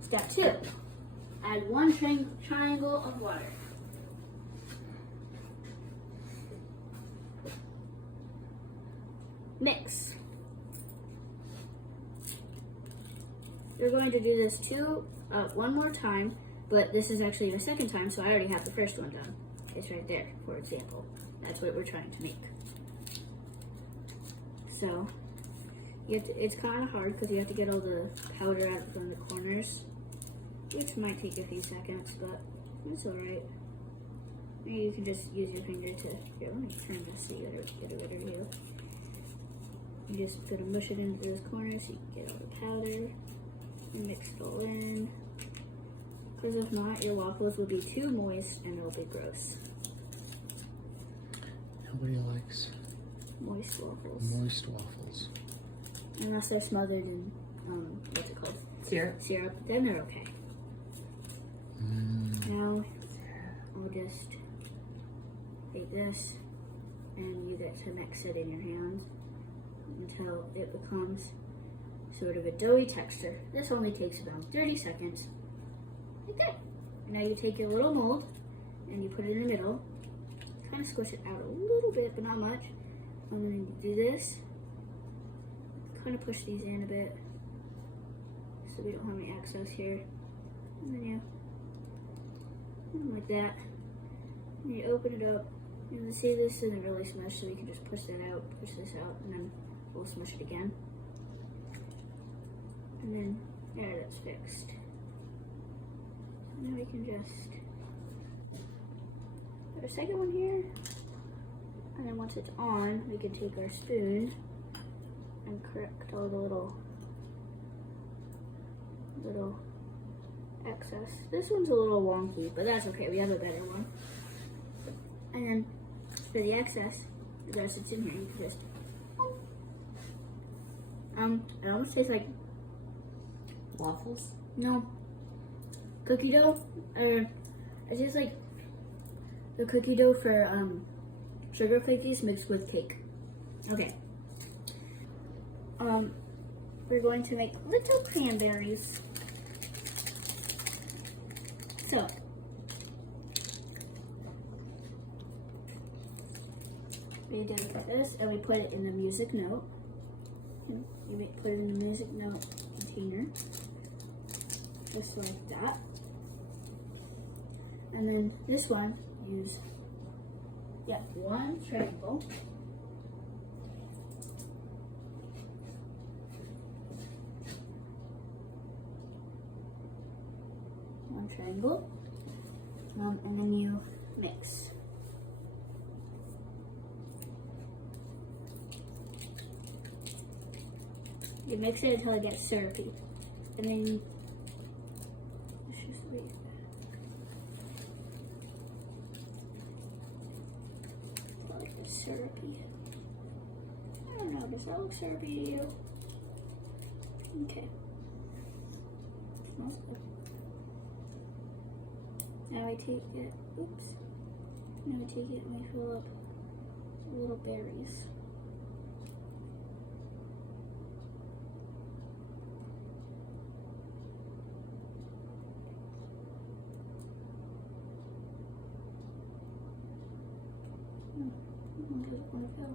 Step 2. Add 1 triangle of water. Mix. You're going to do this one more time, but this is actually the second time, so I already have the first one done. It's right there, for example. That's what we're trying to make. So, it's kind of hard because you have to get all the powder out from the corners, which might take a few seconds, but it's alright. Maybe you can just use your finger to, here, let me turn this so you get a better view. You just gonna mush it into those corners so you can get all the powder and mix it all in. Because if not, your waffles will be too moist and it'll be gross. Nobody likes moist waffles. Moist waffles. Unless they're smothered in, what's it called? Syrup. Syrup, then they're okay. Now, I'll just take this and you get to mix it in your hands until it becomes sort of a doughy texture. This only takes about 30 seconds. Like that. Now you take your little mold and you put it in the middle. Kind of squish it out a little bit, but not much. I'm going to do this. Kind of push these in a bit so we don't have any excess here. And then you, like that. And you open it up. And see, this isn't really smushed, so we can just push that out, push this out, and then we'll smush it again. And then, there, that's fixed. Now we can just put a second one here. And then once it's on, we can take our spoon and correct all the little excess. This one's a little wonky, but that's okay. We have a better one. And then for the excess, the rest it's in here. You can just it almost tastes like waffles. No, cookie dough. Or it's just like the cookie dough for sugar cookies mixed with cake. Okay. We're going to make little cranberries. So, we did this, and we put it in the music note. You put it in the music note container, just like that. And then this one, use, one triangle. One triangle, and then you mix. You mix it until it gets syrupy, and then let's just leave that. Like the syrupy. I don't know. Does that look syrupy to you? Okay. Smells good. Now I take it. Oops. Now I take it and we fill up little berries. Where does it want to go?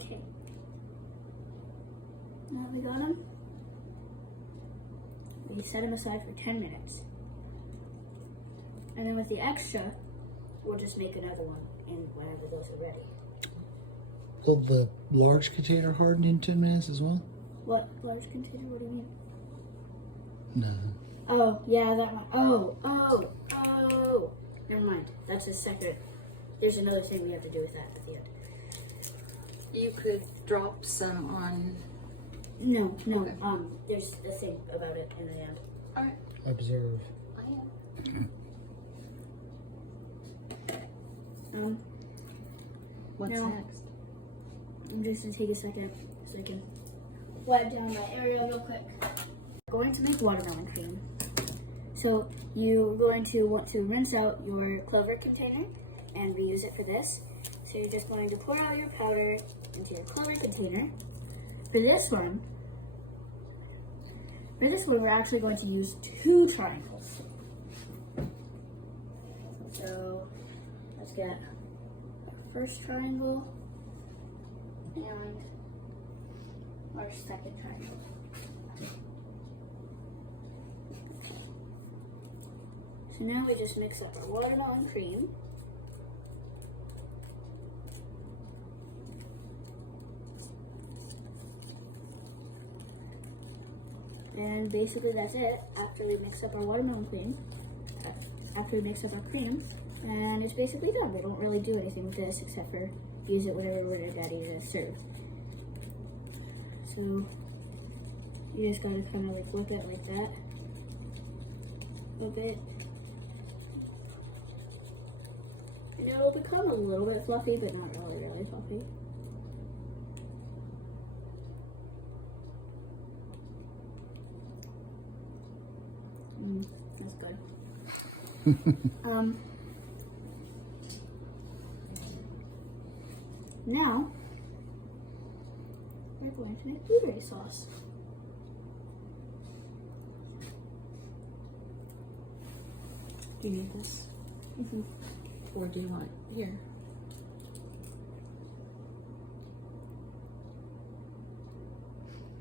Okay. Now we got them. We set them aside for 10 minutes. And then with the extra, we'll just make another one and whenever those are ready. Will the large container harden in 10 minutes as well? What large container? What do you mean? No. Oh, yeah, that one. Oh. Never mind. That's a second. There's another thing we have to do with that at the end. You could drop some on. No. Okay. There's a thing about it in the end. All right. Observe. I am. What's no. next? I'm just gonna take a second so I can wipe down my area real quick. We're going to make watermelon cream. So you're going to want to rinse out your clover container and reuse it for this. So you're just going to pour out your powder into your color container. For this one, we're actually going to use 2 triangles. So let's get our first triangle and our second triangle. So now we just mix up our watermelon cream. And basically that's it after we mix up our watermelon cream. After we mix up our cream, and it's basically done. We don't really do anything with this except for use it whenever we're ready to serve. So you just gotta kind of like whip it like that. Whip it. And it'll become a little bit fluffy, but not really, really fluffy. That's good. Now we're going to make blueberry sauce. Do you need this? Or do you want it here?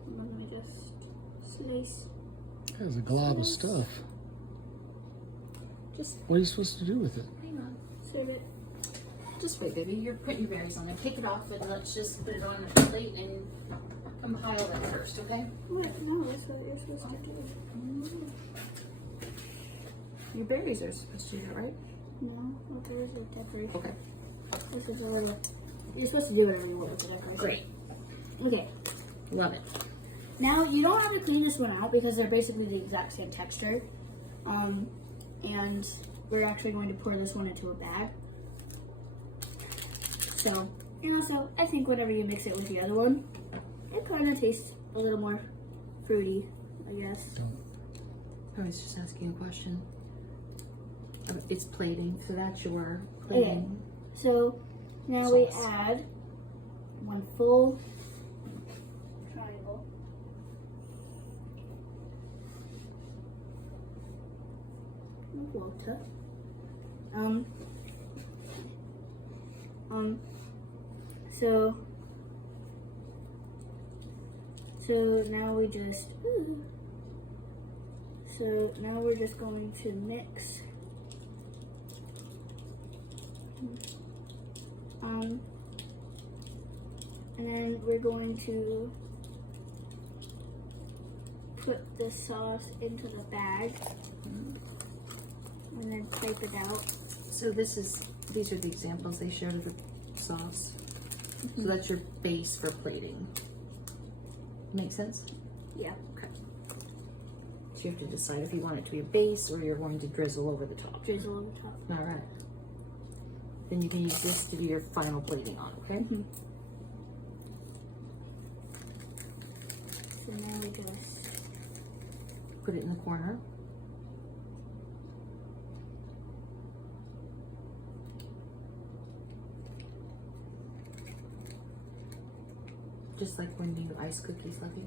I'm gonna just slice. There's a glob of stuff. Just What are you supposed to do with it? hang on. Serve it. Just wait, baby. You're putting your berries on there. Take it off and let's just put it on a plate and compile that first, okay? What? No, that's what you're supposed to do. Your berries are supposed to do that, right? No, well, there's a decoration. Okay. This is a little. You're supposed to do whatever you want with the decoration. Great. Okay. Love it. Now you don't have to clean this one out because they're basically the exact same texture. And we're actually going to pour this one into a bag. So, and also, I think whenever you mix it with the other one, it kind of tastes a little more fruity, I guess. I was just asking a question. It's plating, so that's your plating. Okay, so now we Sauce. add 1 full triangle. Of water. So now we just, so now we're just going to mix, and then we're going to put the sauce into the bag, and then type it out. So these are the examples they showed of the sauce. So that's your base for plating. Make sense? Yeah. Okay. So you have to decide if you want it to be a base or you're going to drizzle over the top. Drizzle on the top. All right. Then you can use this to do your final plating on, okay? So now we just Put it in the corner. Just like when you ice cookies, Lucky.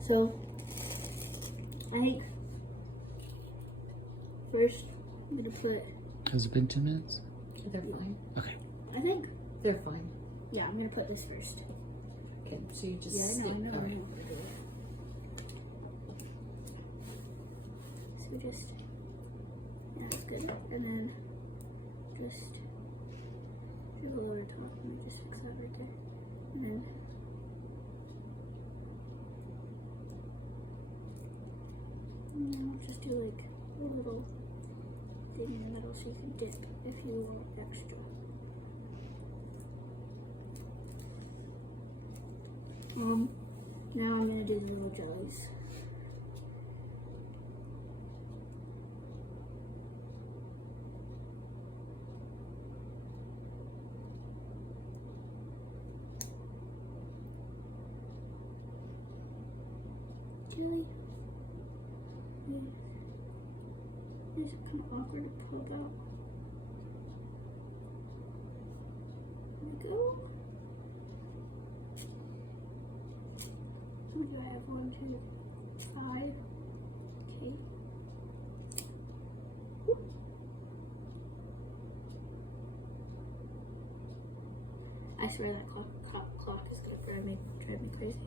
So, I think first I'm gonna put, Has it been 10 minutes? They're fine. Okay. I think, They're fine. yeah, I'm gonna put this first. Okay, so you just Yeah, I stick. know, I know. all right. So just, yeah, that's good. And then just do the lower top. Let me just fix that right there. And then just do like a little thing in the middle so you can dip if you want extra. Now I'm gonna do the little jellies. awkward to pull it out. There we go. Do I have 1, 2, 5? Okay. Whoop. I swear that clock is gonna drive me crazy.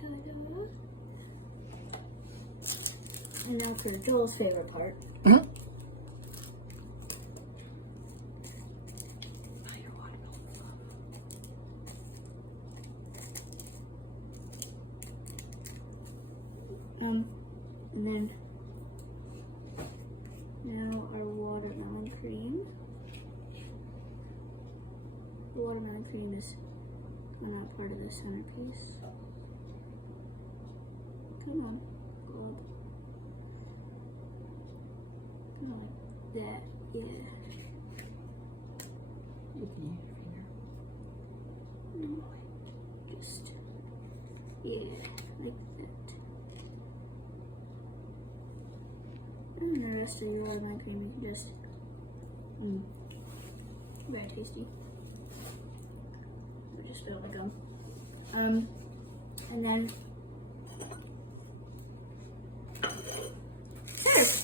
Ta-da. And now for Joel's favorite part. Mhm. And then now our watermelon cream. The watermelon cream is not part of the centerpiece. Come on, God. Like that, yeah. Just, yeah, like that. And the rest of your watermelon cream, you can just, very tasty. I just spilled my gum. And then, cheers!